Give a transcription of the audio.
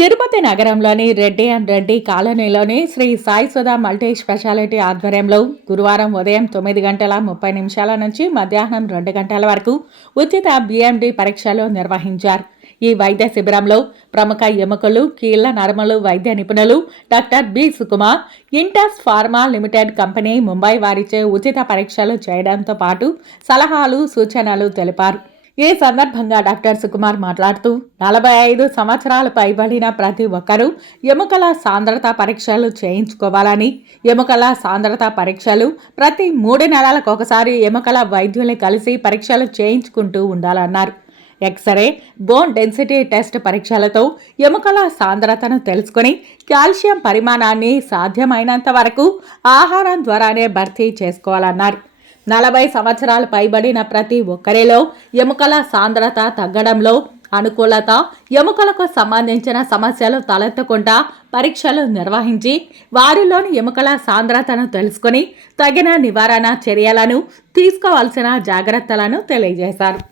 తిరుపతి నగరంలోని రెడ్డి అండ్ రెడ్డి కాలనీలోని Shri Sai Sudha multi speciality ఆధ్వర్యంలో గురువారం ఉదయం తొమ్మిది గంటల ముప్పై నిమిషాల నుంచి మధ్యాహ్నం రెండు గంటల వరకు ఉచిత బిఎండి పరీక్షలు నిర్వహించారు. ఈ వైద్య శిబిరంలో ప్రముఖ ఎముకలు కీళ్ళ నరములు వైద్య నిపుణులు doctor B. Sukumar Intas pharma limited company Mumbai వారిచే ఉచిత పరీక్షలు చేయడంతో పాటు సలహాలు సూచనలు తెలిపారు. ఈ సందర్భంగా డాక్టర్ సుకుమార్ మాట్లాడుతూ నలభై ఐదు సంవత్సరాలు పైబడిన ప్రతి ఒక్కరూ ఎముకల సాంద్రత పరీక్షలు చేయించుకోవాలని ఎముకల సాంద్రత పరీక్షలు ప్రతి మూడు నెలలకు ఒకసారి ఎముకల వైద్యుల్ని కలిసి పరీక్షలు చేయించుకుంటూ ఉండాలన్నారు. X ray bone density test పరీక్షలతో ఎముకల సాంద్రతను తెలుసుకొని కాల్షియం పరిమాణాన్ని సాధ్యమైనంత వరకు ఆహారం ద్వారానే భర్తీ చేసుకోవాలన్నారు. నలభై సంవత్సరాలు పైబడిన ప్రతి ఒక్కరిలో ఎముకల సాంద్రత తగ్గడంలో అనుకూలత ఎముకలకు సంబంధించిన సమస్యలు తలెత్తకుండా పరీక్షలు నిర్వహించి వారిలోని ఎముకల సాంద్రతను తెలుసుకొని తగిన నివారణ చర్యలను తీసుకోవాల్సిన జాగ్రత్తలను తెలియజేశారు.